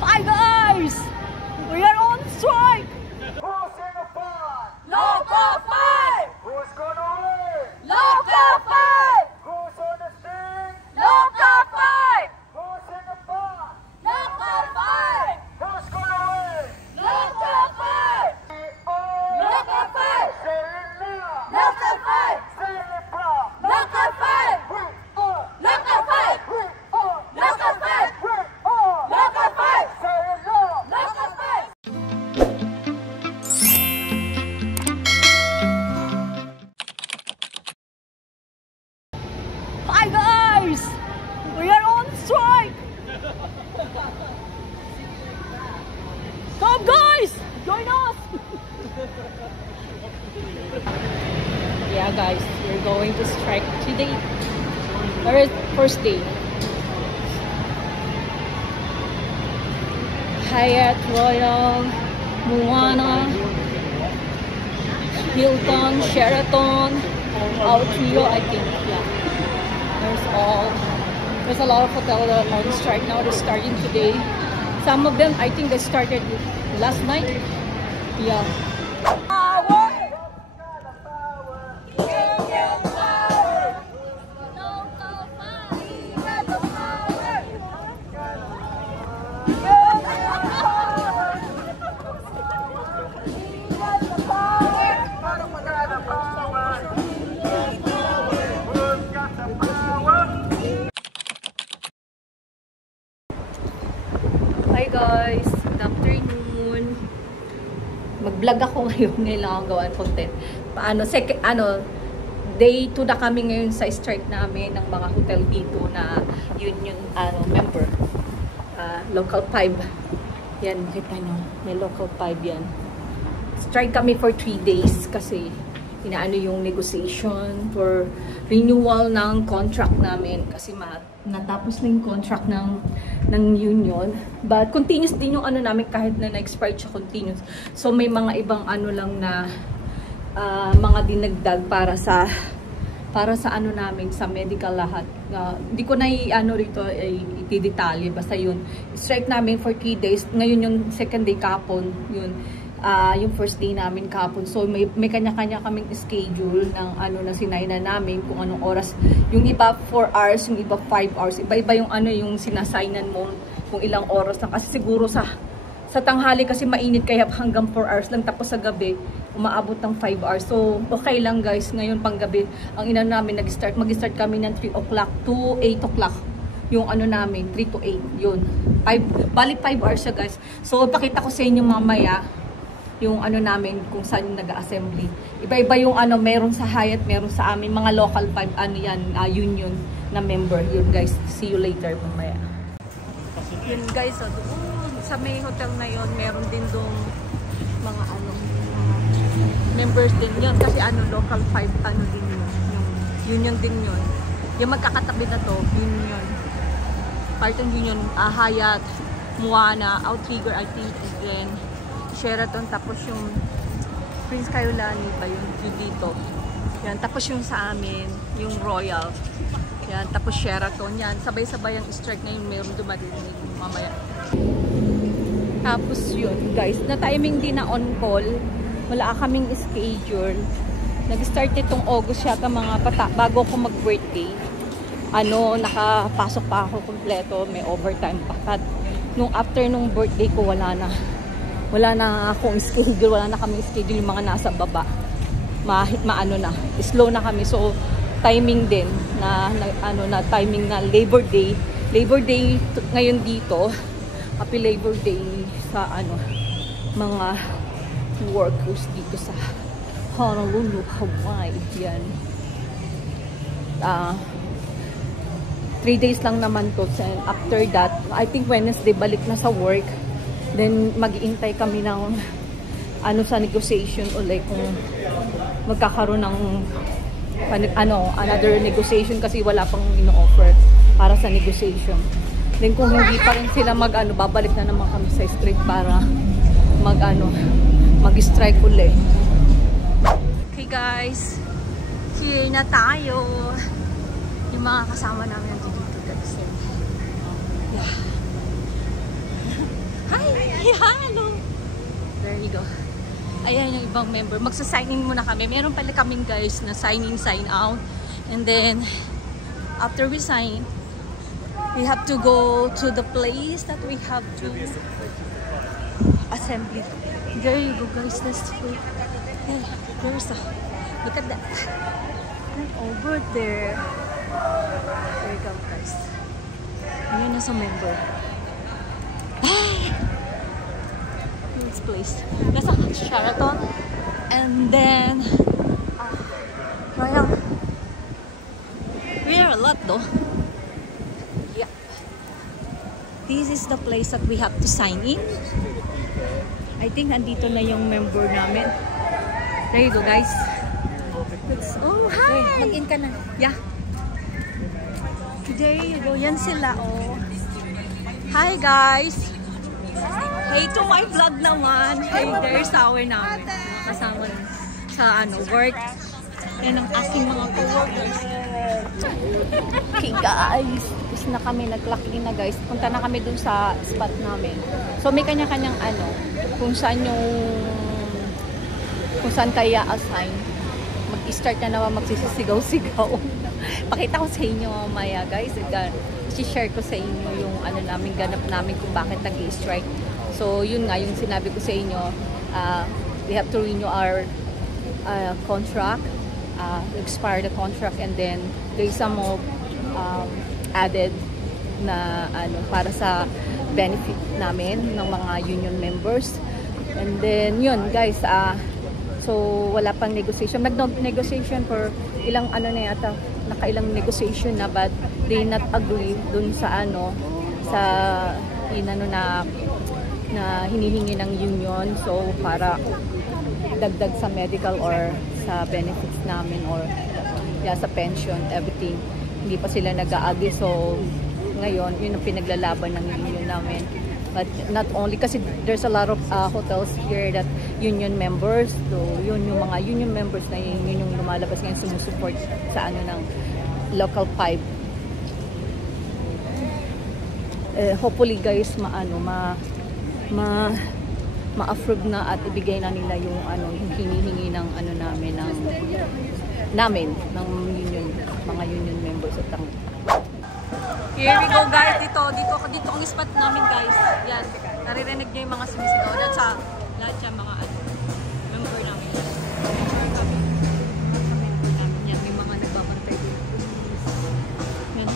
Hi guys! We are on strike! Who's in the fight? Local 5! Who's gonna win? Local 5! Who's on the street? Local 5! Who's in the fight? Local 5! Who's gonna win? Local 5! Local 5! Say it loud. Local 5! Say it proud. Local 5! We are. Local 5! We are. Local 5! We are. Local 5! Say it loud. Local 5! Hi guys! We are on strike! Come guys! Join us! Yeah guys, we're going to strike today. First day. Hyatt, Royal, Moana, Hilton, Sheraton, Altrio, I think. Yeah. There's a lot of hotels that are on strike now. They're starting today. Some of them, I think they started last night. Yeah. Hi guys, good afternoon. Mag-vlog ako ngayon, ngayon lang gawan content. Day 2 na kami ngayon sa strike namin ng mga hotel dito na union member. Local 5. Yan, makita nyo. May local 5 yan. Strike kami for 3 days kasi inaano yung negotiation for renewal ng contract namin kasi natapos na yung contract ng union, but continuous din yung ano namin kahit na na-expired siya, continuous. So may mga ibang ano lang na mga dinagdag para sa ano namin sa medical lahat. Hindi ko na ano rito itidetalye, basta yun. Strike namin for 3 days. Ngayon yung second day kapon, yun. Yung first day namin kapon. So may kanya-kanya kaming schedule ng ano na sinayna namin kung anong oras. Yung iba 4 hours, yung iba 5 hours. Iba-iba yung ano yung sinasaynan mo kung ilang oras na. Kasi siguro sa tanghali kasi mainit kaya hanggang 4 hours lang, tapos sa gabi umaabot ng 5 hours. So okay lang guys, ngayon pang gabi ang ina namin mag-start kami ng 3 o'clock to 8 o'clock. Yung ano namin 3 to 8 yun. Balik 5 hours siya guys. So pakita ko sa inyo mamaya yung ano namin kung saan yung nag-assembly. Iba-iba yung ano, meron sa Hyatt, meron sa amin, mga local 5, ano yan, union na member. Yun guys, see you later mamaya. Yun guys, so, sa may hotel na yun, meron din dong mga ano, members din yun. Kasi ano, local 5, ano din yun. Yung union din yun. Yung magkakatabi na to, union. Part ng union, Hyatt, Moana, Outrigger, I think, and then Sheraton, tapos yung Prince Kayolani pa yung dito. Yan, tapos yung sa amin, yung Royal. Yan, tapos Sheraton. Yan, sabay-sabay ang strike na yun, meron dumadinig mamaya. Tapos yun, guys, na timing din na on call. Wala kaming schedule. Nag-start nitong August yata mga bago ko mag-birthday. Ano, nakapasok pa ako kompleto, may overtime pa. At nung after nung birthday ko, wala na akong schedule, wala na kaming schedule yung mga nasa baba. Maano na, slow na kami. So timing din na timing na Labor Day ngayon dito. Happy Labor Day sa ano mga workers dito sa Honolulu, Hawaii. Yan. 3 days lang naman to. And after that, I think Wednesday balik na sa work. Then mag-iintay kami ng ano sa negotiation ulit kung magkakaroon ng another negotiation kasi wala pang ino-offer para sa negotiation. Then kung hindi pa rin sila babalik na naman kami sa street para mag-strike ulit. Okay guys, here na tayo. Yung mga kasama namin nandito dito guys. Yeah. Hi, hello! There you go. Ayan yung ibang member. Magsa-sign in muna kami. Meron pala kaming guys na sign in, sign out. And then, after we sign, we have to go to the place that we have to assembly. There you go guys. Let's go. Hey, there's a... Look at that. And over there. There you go guys. Ayan na sa member. This place. Nasa Sheraton. And then Royal. We are a lot though. Yeah. This is the place that we have to sign in. I think andito na yung member namin. There you go guys. Oh, hi! Mag-in ka na. Yeah. There you go. Yan sila oh. Hi guys! Hey to my vlog naman! Hey, there's our namin. Kasama sa work. Yan ang aking mga co-workers. Okay guys! Tapos na kami, nag-clock-in na guys. Punta na kami dun sa spot namin. So may kanya-kanyang kung saan kaya assign. Mag-start na naman magsisigaw-sigaw. Pakita ko sa inyo mamaya guys. I-share ko sa inyo yung namin, ganap namin kung bakit nag-i-strike. So, yun nga, yung sinabi ko sa inyo, we have to renew our contract, expire the contract, and then there's some more added na para sa benefit namin ng mga union members. And then, yun guys, so wala pang negotiation. Nag-negotiation for ilang na yata, nakailang negotiation na, but they not agree dun sa sa na hinihingi ng union. So para dagdag sa medical or sa benefits namin or sa pension, everything, hindi pa sila nag-a-agree. So ngayon yun ang pinaglalaban ng union namin. But not only, kasi there's a lot of hotels here that union members. So yun yung mga union members na yun yung lumalabas ngayon, sumusupport sa ng local 5. Hopefully guys, ma-approve na at ibigay na nila yung yung hinihingi ng namin ng union, mga union members at Here we go guys, dito ang spot namin guys. Yan, naririnig niyo yung mga sumisigaw. At sa lahat yung mga member namin. Yan, may mga nagbabantay dito. Yan.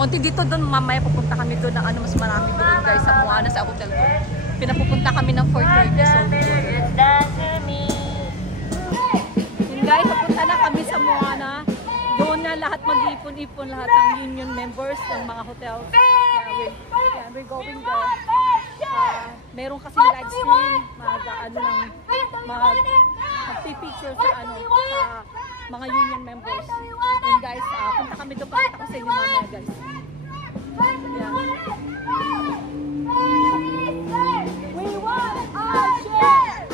Konti dito doon, mamaya pupunta kami doon na mas marami doon guys sa Moana, sa hotel ko. Pinapupunta kami ng 4:30. So, yun guys, pupunta na kami sa Moana. Doon na lahat mag-ipon-ipon, lahat ng union members ng mga hotels. Yeah, we're going there. Meron kasi live stream, mag-picture sa mga union members. And guys, punta kami doon, pakita ko sa inyo mamaya guys. Yeah. We want our share!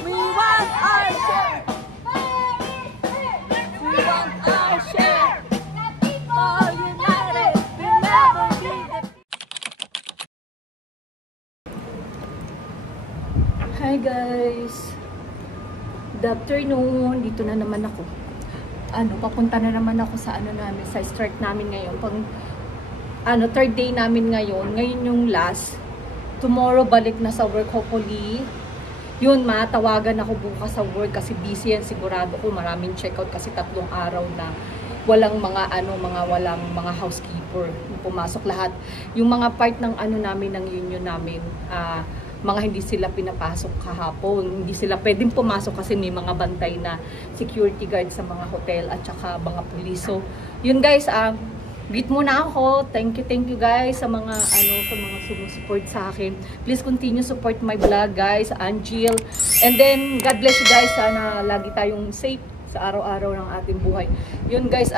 We want our share! We want our share! All united, we'll never be Hi guys! Good afternoon! Dito na naman ako. Papunta na naman ako sa namin, sa strike namin ngayon. Third day namin ngayon. Ngayon yung last. Tomorrow balik na sa work hopefully. Yun, matawagan ako bukas sa work kasi busy yan, sigurado ko. Maraming checkout kasi 3 araw na walang walang mga housekeeper. Pumasok lahat. Yung mga part ng namin, ng union namin, mga hindi sila pinapasok kahapon. Hindi sila pwedeng pumasok kasi may mga bantay na security guard sa mga hotel at saka mga pulis. So, yun guys, greet muna ako. Thank you guys sa mga sa mga sumusupport sa akin. Please continue support my vlog guys, Angel. And then God bless you guys. Sana lagi tayong safe sa araw-araw ng ating buhay. Yun guys,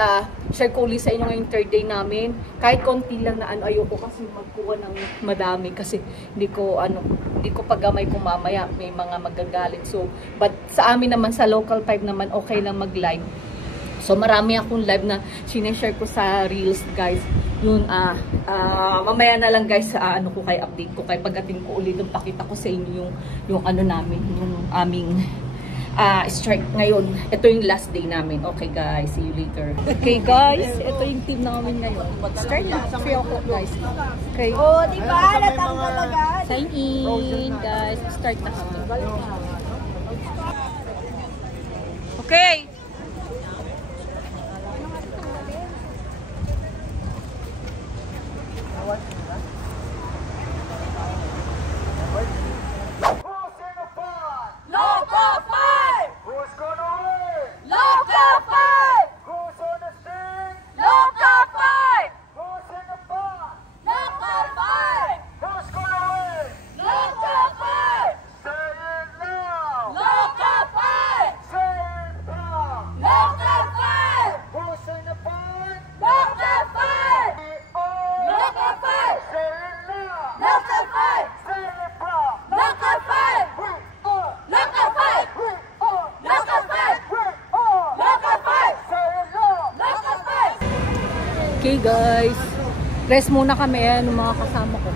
share ko ulit sa inyo ngayong third day namin. Kahit konti lang na ayoko kasi magkuha ng madami kasi hindi ko pagamay kung mamaya may mga magagalit. So, but sa amin naman sa local 5 naman okay lang mag-live. So marami akong live na sineshare ko sa Reels, guys. Yun, mamaya na lang guys, ano ko kay update ko kay pagdating ko ulit, pakita ko sa inyo yung ano namin, yung aming strike ngayon. Ito yung last day namin. Okay guys, see you later. Okay guys, ito yung team namin ngayon. Start na, 3 o'clock guys. Okay. Oh, di ba? Natanggal agad. Sign in guys, start na kami. Okay. Local 5! Who's gonna win? Local 5! Who's on the scene? Local 5! Who's in the bar? Local 5! Who's gonna win? Local 5! Say it loud! Local 5! Say it loud! Local 5! Who's in the bar? Local 5! Local 5! Say it loud! Local 5! Say it loud! Local 5! Local 5! Local 5! Local 5! Local 5! Okay guys, rest muna kami ng mga kasama ko.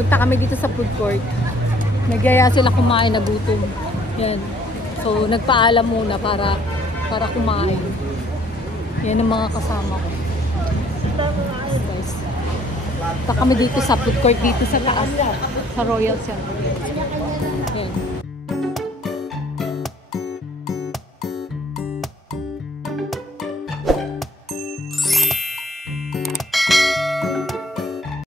Punta kami dito sa food court. Nagyaya sila kumain na gutom. Yan. So nagpaalam muna para kumain. Yan ang mga kasama ko. Guys. Punta kami dito sa food court dito sa taas. Sa Royal Center. Yan.